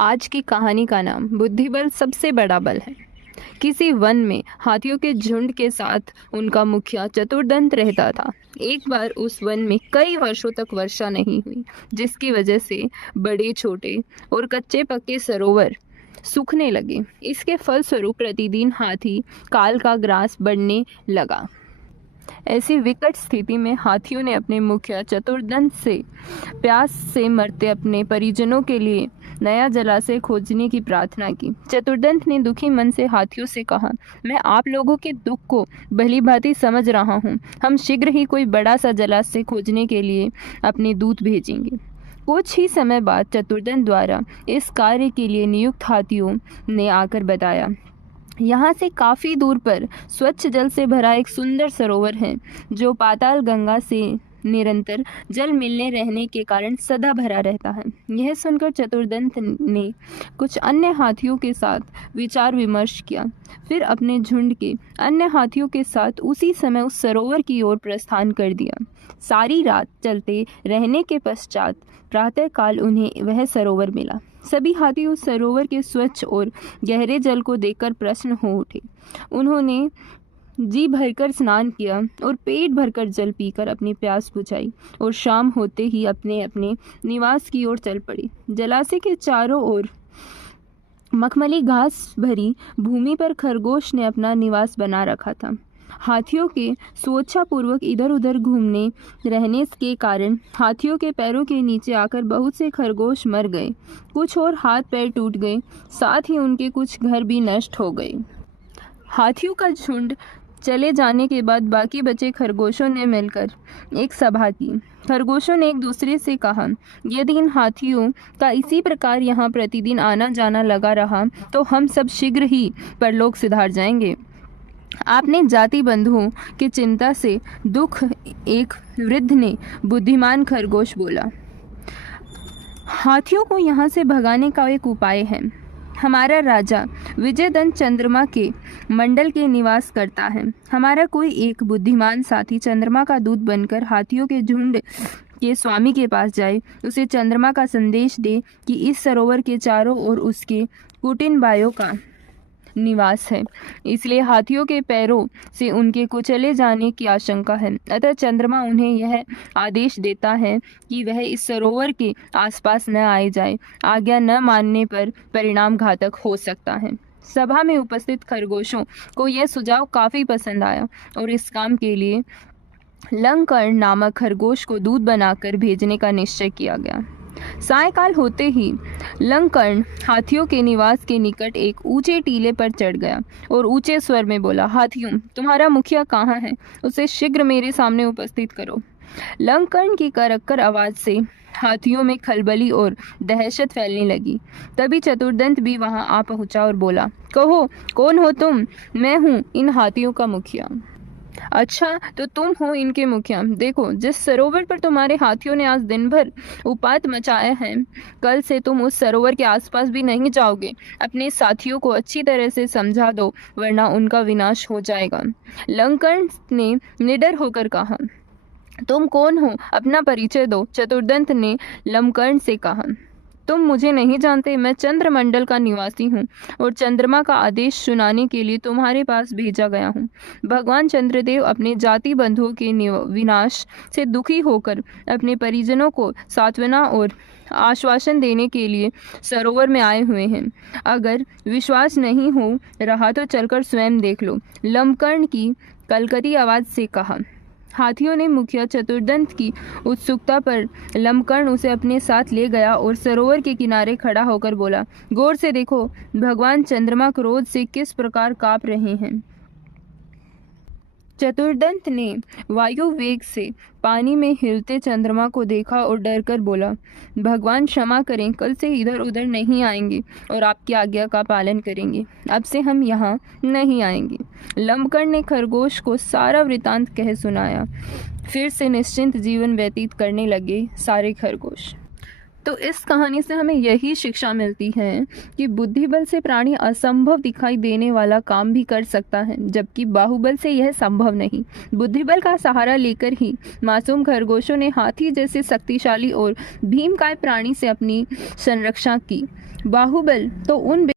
आज की कहानी का नाम बुद्धिबल सबसे बड़ा बल है। किसी वन में हाथियों के झुंड के साथ उनका मुखिया चतुर्दंत रहता था। एक बार उस वन में कई वर्षों तक वर्षा नहीं हुई, जिसकी वजह से बड़े छोटे और कच्चे पक्के सरोवर सूखने लगे। इसके फलस्वरूप प्रतिदिन हाथी काल का ग्रास बढ़ने लगा। ऐसी विकट स्थिति में हाथियों ने अपने मुखिया चतुर्दंत से प्यास से मरते अपने परिजनों के लिए नया जलाशय खोजने की प्रार्थना की। चतुर्दंत ने दुखी मन से हाथियों से कहा, मैं आप लोगों के दुख को भली भांति समझ रहा हूँ। हम शीघ्र ही कोई बड़ा सा जलाशय खोजने के लिए अपने दूत भेजेंगे। कुछ ही समय बाद चतुर्दंत द्वारा इस कार्य के लिए नियुक्त हाथियों ने आकर बताया, यहाँ से काफ़ी दूर पर स्वच्छ जल से भरा एक सुंदर सरोवर है, जो पाताल गंगा से निरंतर जल मिलने रहने के कारण सदा भरा रहता है। यह सुनकर चतुर्दंत ने कुछ अन्य हाथियों के साथ विचार विमर्श किया, फिर अपने झुंड के अन्य हाथियों के साथ उसी समय उस सरोवर की ओर प्रस्थान कर दिया। सारी रात चलते रहने के पश्चात प्रातःकाल उन्हें वह सरोवर मिला। सभी हाथी उस सरोवर के स्वच्छ और गहरे जल को देखकर प्रसन्न हो उठे। उन्होंने जी भरकर स्नान किया और पेट भरकर जल पीकर अपनी प्यास बुझाई और शाम होते ही अपने अपने निवास की ओर चल पड़े। जलाशय के चारों ओर मखमली घास भरी भूमि पर खरगोश ने अपना निवास बना रखा था। हाथियों के स्वेच्छापूर्वक इधर उधर घूमने रहने के कारण हाथियों के पैरों के नीचे आकर बहुत से खरगोश मर गए। कुछ और हाथ पैर टूट गए, साथ ही उनके कुछ घर भी नष्ट हो गए। हाथियों का झुंड चले जाने के बाद बाकी बचे खरगोशों ने मिलकर एक सभा की। खरगोशों ने एक दूसरे से कहा, यदि इन हाथियों का इसी प्रकार यहाँ प्रतिदिन आना जाना लगा रहा तो हम सब शीघ्र ही परलोक सिधार जाएंगे। आपने जाति बंधुओं की चिंता से दुख, एक वृद्ध ने बुद्धिमान खरगोश बोला। हाथियों को यहाँ से भगाने का एक उपाय है। हमारा राजा विजयदंत चंद्रमा के मंडल के निवास करता है। हमारा कोई एक बुद्धिमान साथी चंद्रमा का दूत बनकर हाथियों के झुंड के स्वामी के पास जाए, उसे चंद्रमा का संदेश दे कि इस सरोवर के चारों ओर उसके कुटिनबायों का निवास है, इसलिए हाथियों के पैरों से उनके कुचले जाने की आशंका है। अतः चंद्रमा उन्हें यह आदेश देता है कि वह इस सरोवर के आसपास न आए जाए। आज्ञा न मानने पर परिणाम घातक हो सकता है। सभा में उपस्थित खरगोशों को यह सुझाव काफ़ी पसंद आया और इस काम के लिए लंकर्ण नामक खरगोश को दूत बनाकर भेजने का निश्चय किया गया। सायंकाल होते ही लंकर्ण हाथियों के निवास के निकट एक ऊंचे टीले पर चढ़ गया और ऊंचे स्वर में बोला, हाथियों, तुम्हारा मुखिया कहाँ है? उसे शीघ्र मेरे सामने उपस्थित करो। लंकर्ण की करक्कर आवाज से हाथियों में खलबली और दहशत फैलने लगी। तभी चतुर्दंत भी वहां आ पहुंचा और बोला, कहो, कौन हो तुम? मैं हूँ इन हाथियों का मुखिया। अच्छा, तो तुम हो इनके मुखिया। देखो, जिस सरोवर पर तुम्हारे हाथियों ने आज दिन भर उत्पात मचाया है, कल से तुम उस सरोवर के आसपास भी नहीं जाओगे। अपने साथियों को अच्छी तरह से समझा दो, वरना उनका विनाश हो जाएगा। लंकर्ण ने निडर होकर कहा, तुम कौन हो? अपना परिचय दो। चतुर्दंत ने लंकर्ण से कहा, तुम मुझे नहीं जानते। मैं चंद्रमंडल का निवासी हूँ और चंद्रमा का आदेश सुनाने के लिए तुम्हारे पास भेजा गया हूँ। भगवान चंद्रदेव अपने जाति बंधुओं के विनाश से दुखी होकर अपने परिजनों को सांत्वना और आश्वासन देने के लिए सरोवर में आए हुए हैं। अगर विश्वास नहीं हो रहा तो चलकर स्वयं देख लो। लंकर्ण की कलकती आवाज़ से कहा। हाथियों ने मुखिया चतुर्दंत की उत्सुकता पर लंकर्ण उसे अपने साथ ले गया और सरोवर के किनारे खड़ा होकर बोला, गौर से देखो, भगवान चंद्रमा क्रोध से किस प्रकार कांप रहे हैं। चतुर्दंत ने वायु वेग से पानी में हिलते चंद्रमा को देखा और डरकर बोला, भगवान क्षमा करें, कल से इधर उधर नहीं आएंगे और आपकी आज्ञा का पालन करेंगे। अब से हम यहाँ नहीं आएंगे। लंकर्ण ने खरगोश को सारा वृतांत कह सुनाया। फिर से निश्चिंत जीवन व्यतीत करने लगे सारे खरगोश। तो इस कहानी से हमें यही शिक्षा मिलती है कि बुद्धिबल से प्राणी असंभव दिखाई देने वाला काम भी कर सकता है, जबकि बाहुबल से यह संभव नहीं। बुद्धिबल का सहारा लेकर ही मासूम खरगोशों ने हाथी जैसे शक्तिशाली और भीमकाय प्राणी से अपनी संरक्षा की। बाहुबल तो उन